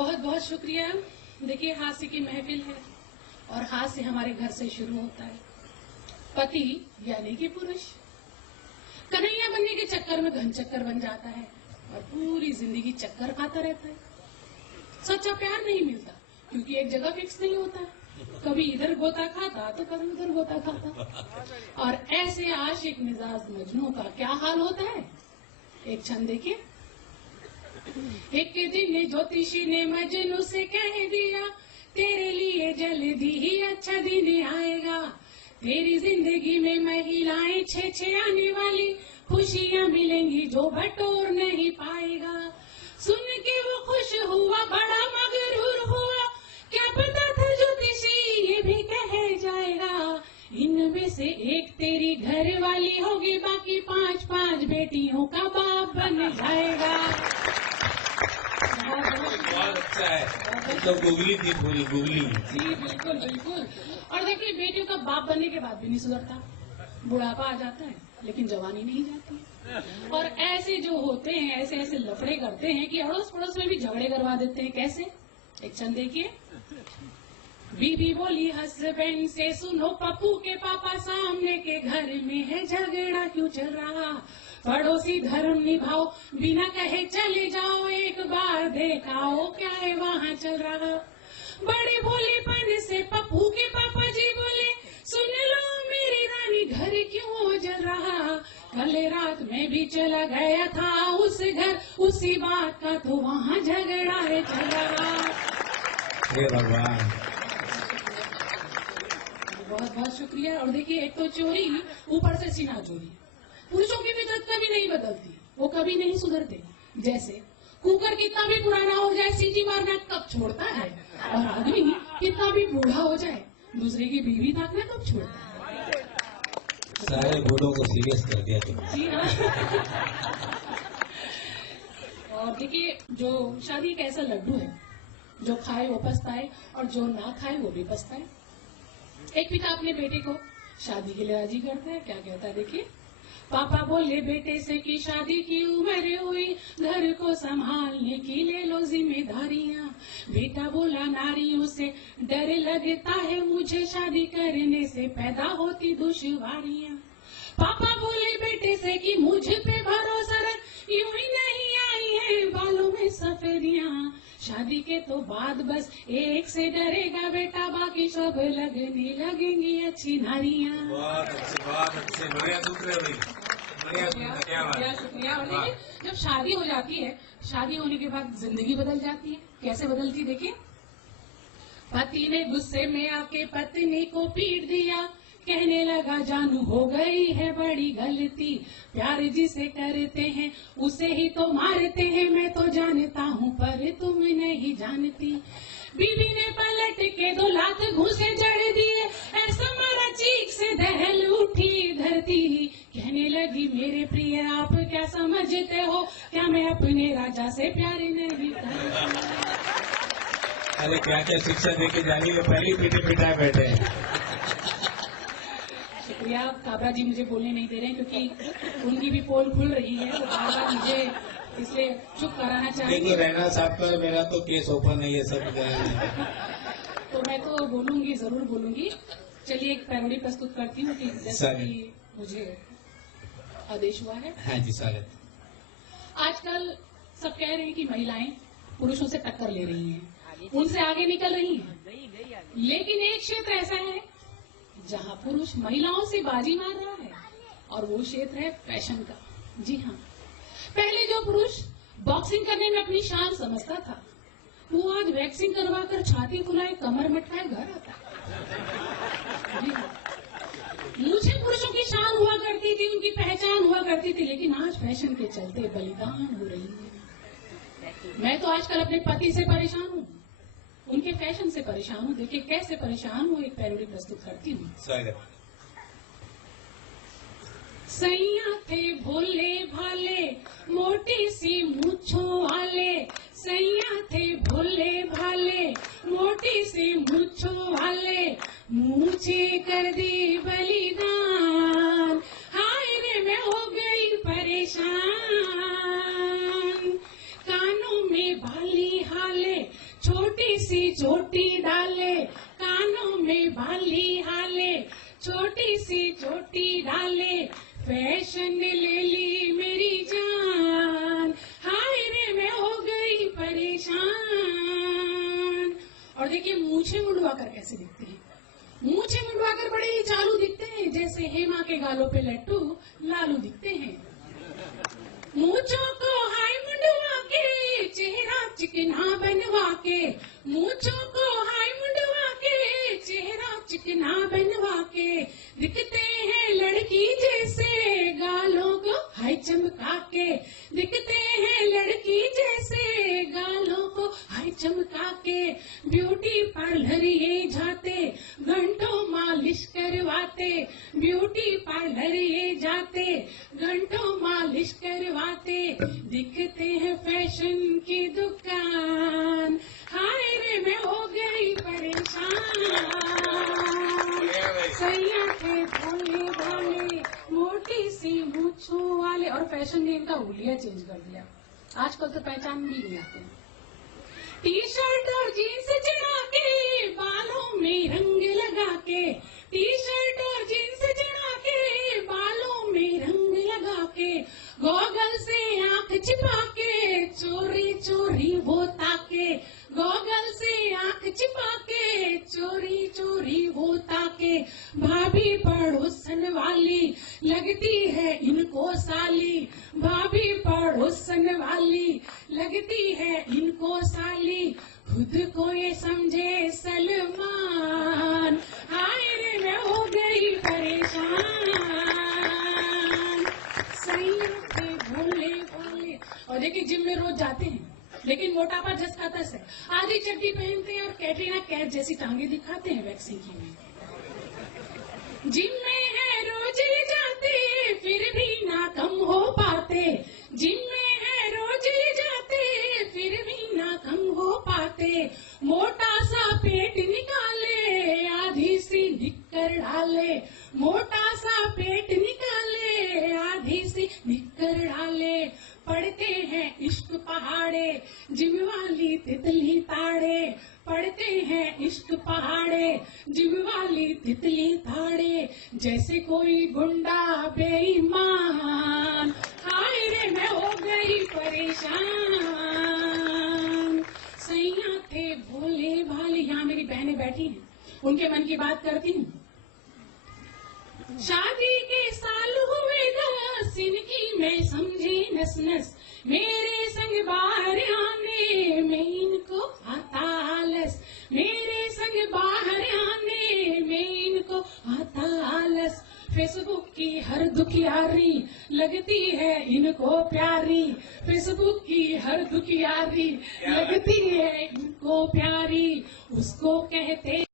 बहुत बहुत शुक्रिया। देखिए, हास्य की महफिल है और हास्य हमारे घर से शुरू होता है। पति यानी कि पुरुष कन्हैया बनने के चक्कर में घन चक्कर बन जाता है और पूरी जिंदगी चक्कर खाता रहता है। सच्चा प्यार नहीं मिलता क्योंकि एक जगह फिक्स नहीं होता, कभी इधर गोता खाता तो कभी उधर गोता खाता। और ऐसे आशिक मिजाज मजनू का क्या हाल होता है, एक क्षण देखिए। एक दिन ज्योतिषी ने मजनू से कह दिया, तेरे लिए जल्दी ही अच्छा दिन आएगा। तेरी जिंदगी में महिलाएं छे आने वाली, खुशियां मिलेंगी जो बटोर नहीं पाएगा। सुन के वो खुश हुआ, बड़ा मगरूर हुआ, क्या पता था ज्योतिषी ये भी कह जाएगा। इनमें से एक तेरी घर वाली होगी, बाकी 5 बेटियों का बाप बन जाएगा। बहुत अच्छा है, मतलब गुगली थी, पूरी गुगली। जी बिल्कुल बिल्कुल। और देखिए, बेटियों का बाप बनने के बाद भी नहीं सुधरता, बुढ़ापा आ जाता है लेकिन जवानी नहीं जाती। और ऐसे जो होते हैं, ऐसे ऐसे लफड़े करते हैं कि अड़ोस पड़ोस में भी झगड़े करवा देते हैं। कैसे, एक क्षण देखिए। बीबी बोली हस्बैंड से, सुनो पप्पू के पापा, सामने के घर में है झगड़ा क्यों चल रहा। पड़ोसी धर्म निभाओ, बिना कहे चले जाओ, एक बार देखाओ क्या है वहाँ चल रहा। बड़े भोलेपन से पप्पू के पापा जी बोले, सुन लो मेरी रानी, घर क्यों जल रहा। कल रात में भी चला गया था उस घर, उसी बात का तो वहाँ झगड़ा है चल रहा। हे भगवान, बहुत बहुत शुक्रिया। और देखिए, एक तो चोरी, ऊपर से सीना चोरी। पुरुषों की फितरत कभी नहीं बदलती, वो कभी नहीं सुधरते। जैसे कुकर कितना भी पुराना हो जाए, सीटी मारना कब छोड़ता है, और आदमी कितना भी बूढ़ा हो जाए, दूसरे की बीवी ताकना कब छोड़ता है। सारे बूढ़ों को सीरियस कर दिया तुमने। जी हाँ। और देखिए, जो शादी एक ऐसा लड्डू है, जो खाए वो पछताए और जो ना खाए वो भी पछताए। एक पिता अपने बेटे को शादी के लिए राजी करता है। क्या कहता है, देखिए। पापा बोले बेटे से कि शादी की उम्र हुई, घर को संभालने की ले लो जिम्मेदारियां। बेटा बोला नारियों से डर लगता है मुझे, शादी करने से पैदा होती दुश्वारियां। पापा बोले बेटे से कि मुझ पे भरोसा रख, यूं ही नहीं आई है बालों में सफेदियां। शादी के तो बाद बस एक से डरेगा बेटा, बाकी सब लगने लगेंगी अच्छी नारियां। बहुत अच्छे, बढ़िया सूत्र है भाई, बढ़िया सूत्र, क्या बात है। शुक्रिया। और देखिए, जब शादी हो जाती है, शादी होने के बाद जिंदगी बदल जाती है। कैसे बदलती, देखिए। पति ने गुस्से में आके पत्नी को पीट दिया, कहने लगा जानू हो गई है बड़ी गलती। प्यार जिसे करते हैं उसे ही तो मारते हैं, मैं तो जानता हूँ पर तुम नहीं जानती। बीवी ने पलट के 2 लात घूंसे जड़ दिए, ऐसा मारा चीख से दहल उठी धरती। कहने लगी मेरे प्रिय आप क्या समझते हो, क्या मैं अपने राजा से प्यार नहीं करती। अरे क्या क्या शिक्षा देके जानी, तो पहली पीटे पिटाए बैठे हैं। शुक्रिया। काबरा जी मुझे बोलने नहीं दे रहे हैं क्योंकि उनकी भी पोल खुल रही है, तो बार बार मुझे इसलिए चुप कराना चाहेंगे। देखिए, रैना साहब का मेरा तो केस ओपन है, ये सब तो मैं तो बोलूंगी, जरूर बोलूंगी। चलिए, एक पैरोडी प्रस्तुत करती हूँ कि जैसे कि मुझे आदेश हुआ है। हाँ जी, स्वागत। आजकल सब कह रहे हैं कि महिलाएं पुरुषों से टक्कर ले रही हैं, उनसे आगे निकल रही हैं। लेकिन एक क्षेत्र ऐसा है जहां पुरुष महिलाओं से बाजी मार रहा है, और वो क्षेत्र है फैशन का। जी हाँ, पहले जो पुरुष बॉक्सिंग करने में अपनी शान समझता था, वो आज वैक्सिंग करवाकर छाती फुलाए कमर मटकाए घर आता है। जी हाँ, मुझे पुरुषों की शान हुआ करती थी, उनकी पहचान हुआ करती थी, लेकिन आज फैशन के चलते बलिदान हो रही है। मैं तो आजकल अपने पति से परेशान हूँ, उनके फैशन से परेशान हूँ। देखिए कैसे परेशान हूँ, एक पैरोडी प्रस्तुत करती हूँ। स्वागत। सैया थे भोले भाले, मोटी सी मूंछों वाले। सैया थे भोले भाले, मोटी सी मूंछों वाले। मुझे कर दी बलिदान, हाय रे मैं हो गई परेशान। कानों में बाली हाले, छोटी सी चोटी डाले, कानों में बाली हाले, छोटी सी चोटी डाले, फैशन ले ली मेरी जान, हाय रे मैं हो गई परेशान। और देखिए मूछें मुड़वाकर कैसे दिखते हैं, मूछें मुड़वाकर बड़े ही चालू दिखते हैं, जैसे हेमा के गालों पे लट्टू लालू दिखते हैं। मूछों को हाय मुंडवा के, चेहरा चिकना बनवा के, मूछों को हाय मुंडवा के, चेहरा चिकना बनवा के, दिखते हैं लड़की जैसे, गालों को हाय चमका के, दिखते हैं लड़की जैसे, गालों को हाय चमका के, ब्यूटी पार्लर ये जाते, घंटों मालिश करवाते, ब्यूटी पार्लर ये जाते, घंटों मालिश करवाते, दिखते हैं फैशन की दुकान, हाय रे मैं हो गई परेशान। सैया थे भोले भाले, मोटी सी मूंछों वाले, और फैशन ने इनका हुलिया चेंज कर दिया, आजकल तो पहचान भी नहीं आते। टी शर्ट और जीन्स चढ़ा के, बालों में रंग लगा के, टी शर्ट और जीन्स चढ़ा के, बालों में रंग लगा के, गॉगल से आंख छिपा के, चोरी चोरी वो ताके, गॉगल से आंख छिपा के, चोरी चोरी वो ताके, भाभी पड़ोसन वाली लगती है इनको साली, भाभी पड़ोसन वाली लगती है इनको साली, खुद को ये समझे सलमान, हाय रे मैं हो गई परेशान। सही से भोले भोले। और देखिए जिम में रोज जाते हैं, लेकिन मोटापा जस का तस है, आधी चड्डी पहनते हैं और कैटरीना कैफ जैसी टांगे दिखाते हैं वैक्सीन की में। जिम में है रोज ही जाते, फिर भी ना कम हो पाते, जिम में है रोज ही जाते, फिर भी ना कम हो पाते, मोटा सा पेट निकाले, आधी सी निक्कर डाले, मोटा सा पेट निकाले, आधी सी निक्कर डाले, पढ़ते हैं इश्क पहाड़े, जिम वाली तितली ताड़े, पढ़ते हैं इश्क पहाड़े, जिम वाली तितली ताड़े, जैसे कोई गुंडा बेईमान, हाय रे मैं हो गई परेशान। सैया थे भोले भाले। यहाँ मेरी बहनें बैठी हैं, उनके मन की बात करती हूँ। शादी के साल हुए 10, इनकी मैं समझी नस नस, मेरे संग बाहर आने में इनको आता आलस, मेरे संग बाहर आने में इनको आता आलस, फेसबुक की हर दुखियारी लगती है इनको प्यारी, फेसबुक की हर दुखियारी लगती है इनको प्यारी, उसको कहते